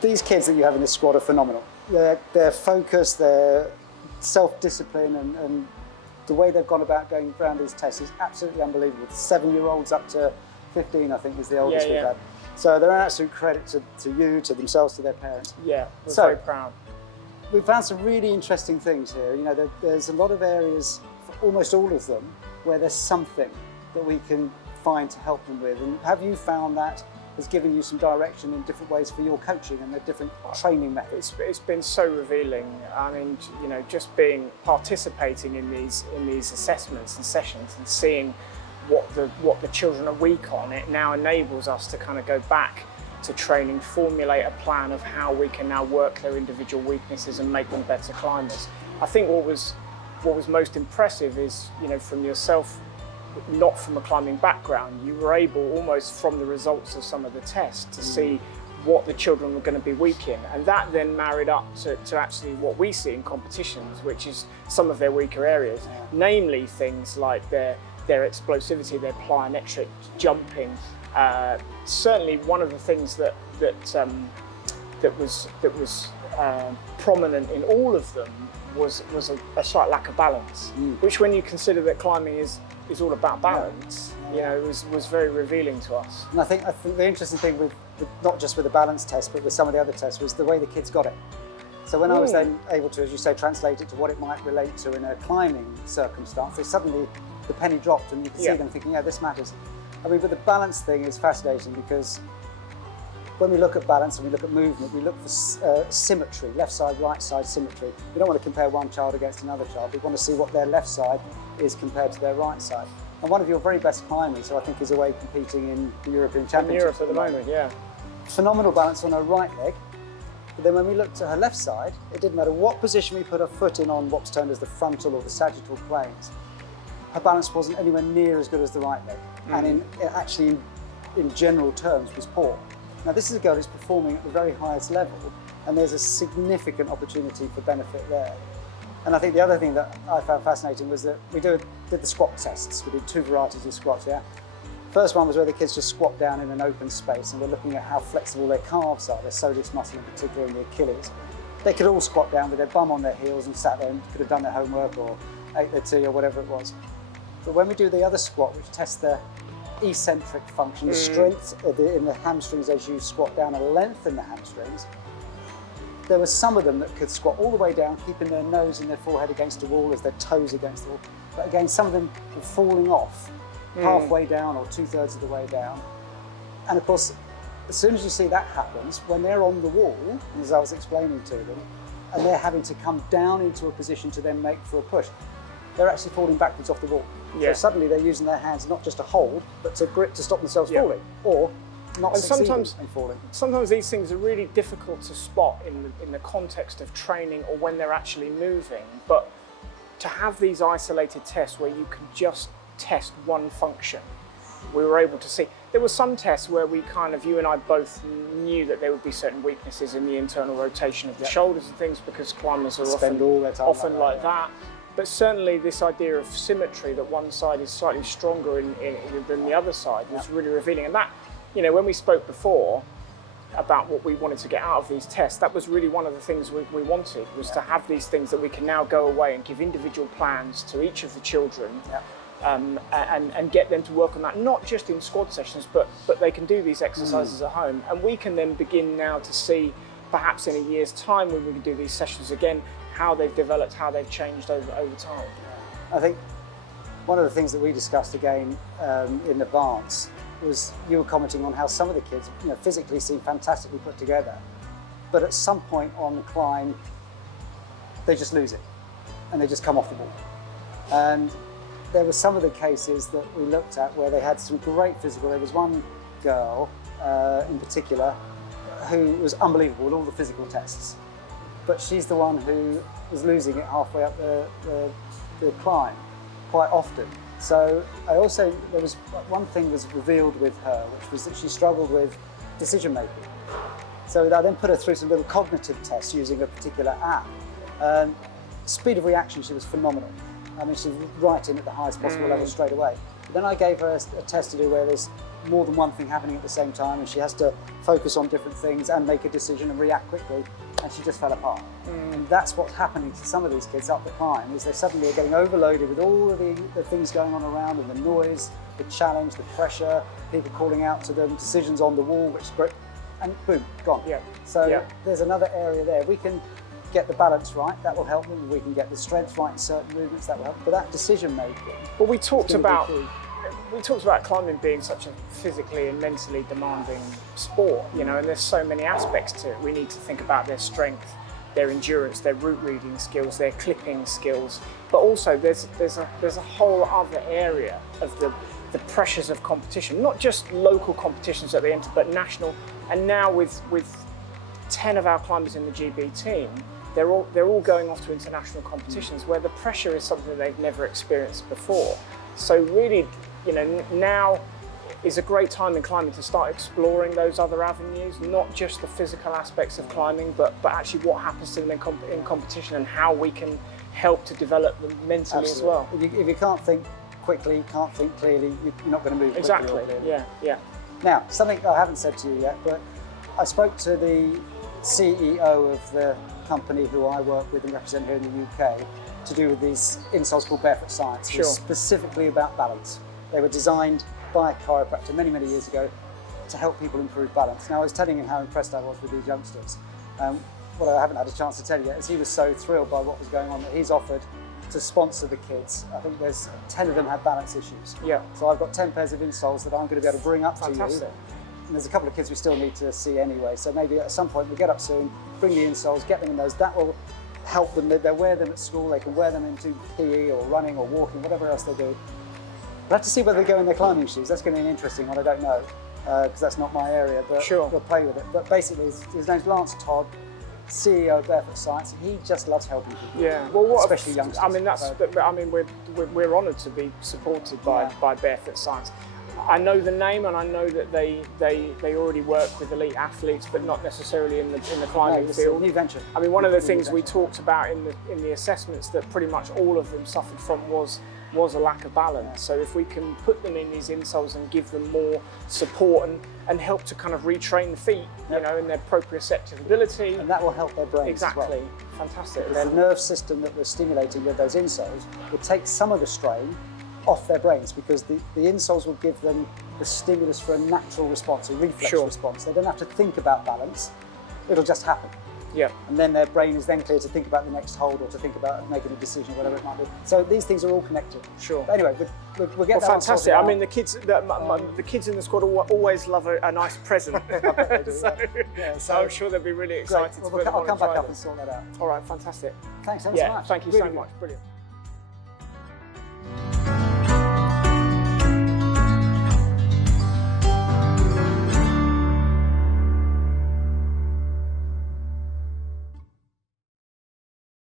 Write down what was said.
these kids that you have in this squad are phenomenal. Their focus, their self-discipline, and the way they've gone about going around these tests is absolutely unbelievable. 7-year-olds up to 15, I think, is the oldest we've had. So they're an absolute credit to you, to themselves, to their parents. Yeah, we're very proud. We've found some really interesting things here. You know, there's a lot of areas, for almost all of them, where there's something that we can find to help them with. And have you found that has given you some direction in different ways for your coaching and the different training methods? It's been so revealing. I mean, you know, just participating in these assessments and sessions and seeing what the children are weak on, it now enables us to kind of go back to training, formulate a plan of how we can now work their individual weaknesses and make them better climbers. I think what was most impressive is, you know, from yourself, not from a climbing background, you were able, almost from the results of some of the tests, to see what the children were going to be weak in, and that then married up to actually what we see in competitions, which is some of their weaker areas, namely things like their explosivity, their plyometric jumping. Certainly, one of the things that was prominent in all of them was a slight lack of balance, which, when you consider that climbing is all about balance, you know, was very revealing to us. And I think the interesting thing with not just with the balance test, but with some of the other tests, was the way the kids got it. So when I was then able to, as you say, translate it to what it might relate to in a climbing circumstance, they suddenly, the penny dropped, and you can see them thinking, yeah, this matters. I mean, but the balance thing is fascinating, because when we look at balance and we look at movement, we look for symmetry, left side, right side symmetry. We don't want to compare one child against another child. We want to see what their left side is compared to their right side. And one of your very best climbers, who I think is away competing in the European Championships in Europe at the moment, yeah. Phenomenal balance on her right leg. But then when we looked at her left side, it didn't matter what position we put her foot in on what's termed as the frontal or the sagittal planes. Her balance wasn't anywhere near as good as the right leg. And actually, in general terms, was poor. Now, this is a girl who's performing at the very highest level, and there's a significant opportunity for benefit there. And I think the other thing that I found fascinating was that we did the squat tests. We did 2 varieties of squats, First one was where the kids just squat down in an open space, and we're looking at how flexible their calves are, their soleus muscle in particular, and the Achilles. They could all squat down with their bum on their heels and sat there and could have done their homework or ate their tea or whatever it was. But when we do the other squat, which tests the eccentric function, the strength in the hamstrings as you squat down and lengthen the hamstrings, there were some of them that could squat all the way down, keeping their nose and their forehead against the wall as their toes against the wall. But again, some of them were falling off halfway down or 2/3 of the way down. And of course, as soon as you see that happens, when they're on the wall, as I was explaining to them, and they're having to come down into a position to then make for a push, they're actually falling backwards off the wall. So suddenly they're using their hands not just to hold, but to grip to stop themselves falling, or not succeeding in falling. Sometimes these things are really difficult to spot in the context of training or when they're actually moving. But to have these isolated tests where you can just test one function, we were able to see. There were some tests where we you and I both knew that there would be certain weaknesses in the internal rotation of the shoulders and things, because climbers are often like that. But certainly this idea of symmetry, that one side is slightly stronger than the other side, was really revealing. And that, you know, when we spoke before about what we wanted to get out of these tests, that was really one of the things we wanted, was to have these things that we can now go away and give individual plans to each of the children, and get them to work on that, not just in squad sessions, but they can do these exercises at home. And we can then begin now to see, perhaps in a year's time when we can do these sessions again, how they've developed, how they've changed over time. I think one of the things that we discussed again in advance was you were commenting on how some of the kids, you know, physically seem fantastically put together, but at some point on the climb, they just lose it and they just come off the ball. And there were some of the cases that we looked at where they had some great physical. There was one girl in particular who was unbelievable with all the physical tests, but she's the one who was losing it halfway up the climb quite often. So there was one thing was revealed with her, which was that she struggled with decision making. So I then put her through some little cognitive tests using a particular app. Speed of reaction, she was phenomenal. I mean, she was right in at the highest possible level straight away. But then I gave her a test to do where there's more than one thing happening at the same time, and she has to focus on different things and make a decision and react quickly, and she just fell apart. And that's what's happening to some of these kids up the climb, is they suddenly are getting overloaded with all of the things going on around them, the noise, the challenge, the pressure, people calling out to them, decisions on the wall, which grip, and boom, gone. Yeah. So Yeah. there's another area there. We can get the balance right, that will help them. We can get the strength right in certain movements, that will help. But that decision making. Well, we talked about key. climbing being such a physically and mentally demanding sport, you know, and there's so many aspects to it. We need to think about their strength, their endurance, their route reading skills, their clipping skills, but also there's a whole other area of the pressures of competition, not just local competitions that they enter, but national. And now with 10 of our climbers in the GB team, they're all going off to international competitions where the pressure is something they've never experienced before. So really, you know, now is a great time in climbing to start exploring those other avenues, not just the physical aspects of climbing, but actually what happens to them in competition and how we can help to develop them mentally as well. If you can't think quickly, can't think clearly, you're not going to move quickly. Exactly, yeah. Now, something I haven't said to you yet, but I spoke to the CEO of the company who I work with and represent here in the UK to do with these insoles called Barefoot Science, Sure. specifically about balance. They were designed by a chiropractor many, many years ago to help people improve balance. Now, I was telling him how impressed I was with these youngsters. What I haven't had a chance to tell you yet is he was so thrilled by what was going on that he's offered to sponsor the kids. I think there's 10 of them have balance issues. Yeah. So I've got 10 pairs of insoles that I'm going to be able to bring up to you. Fantastic. And there's a couple of kids we still need to see anyway. So maybe at some point we'll get up soon, bring the insoles, get them in those. That will help them. They'll wear them at school. They can wear them into PE or running or walking, whatever else they do. We'll have to see whether they go in their climbing shoes. That's going to be an interesting one. I don't know, because that's not my area, but Sure. we'll play with it. But basically, his name's Lance Todd, CEO of Barefoot Science. He just loves helping people. Yeah, well, especially youngsters. I mean, we're honoured to be supported by Barefoot Science. I know the name, and I know that they already work with elite athletes, but not necessarily in the climbing It's a field. new venture. I mean, one of the things New we venture. talked about in the assessments that pretty much all of them suffered from was a lack of balance. So if we can put them in these insoles and give them more support and help to kind of retrain the feet, you know, in their proprioceptive ability. And that will help their brains Exactly, as well. fantastic. Because the nerve system that we're stimulating with those insoles will take some of the strain off their brains, because the insoles will give them the stimulus for a natural response, a reflex Sure. response. They don't have to think about balance, it'll just happen. Yeah. And then their brain is then clear to think about the next hold or to think about making a decision, whatever it might be. So these things are all connected. Sure. But anyway, we'll get Well, that all fantastic. sorted I out. mean, the kids in the squad always love a nice present. I bet they do, so, yeah, so I'm sure they'll be really Great. excited Well, to put them I'll on come and try back up them. and sort that out. All right, fantastic. Thanks ever Yeah, so much. thank you Really so good. much. Brilliant.